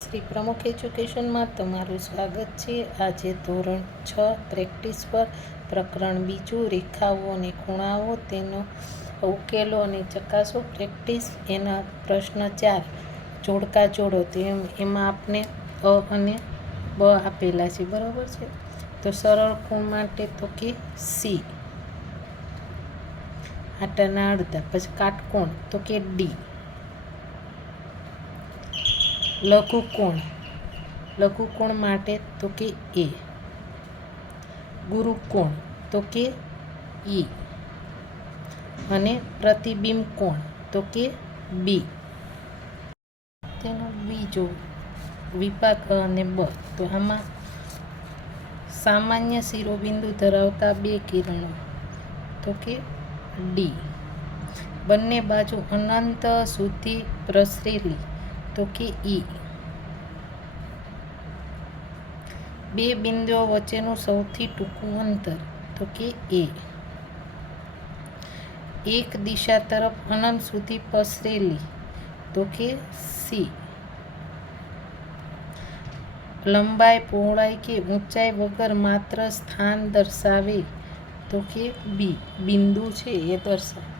શ્રી પ્રમુખ એજ્યુકેશનમાં તમારું સ્વાગત છે। આજે ધોરણ 6 પ્રેક્ટિસ પર પ્રકરણ બીજું રેખાઓ અને ખૂણાઓ, તેનો ઉકેલો અને ચકાસો। પ્રેક્ટિસ એના પ્રશ્ન 4 જોડકા જોડો। એમાં આપણે અ અને બ આપેલા છે, બરાબર છે। તો સરળ ખૂણ માટે તો કે સી, આટાના અડધા। પછી કાટકોણ તો કે ડી, લઘુકોણ માટે તો કે એ, ગુરુકોણ તો કે ઈ, અને પ્રતિબિંબ કોણ તો કે બી। તેનો બીજો વિભાગ અ અને બ। તો આમાં સામાન્ય શિરોબિંદુ ધરાવતા બે કિરણો તો કે ડી, બંને બાજુ અનંત સુધી પ્રસરેલી તો કે ઈ, બે બિંદુઓ વચ્ચેનું સૌથી ટૂંકું અંતર તો કે એ, એક દિશા તરફ અનંત સુધી પસરેલી તો કે સી, લંબાઈ, પહોળાઈ કે ઊંચાઈ વગર માત્ર સ્થાન દર્શાવે તો કે બી, બિંદુ છે એ દર્શાવે।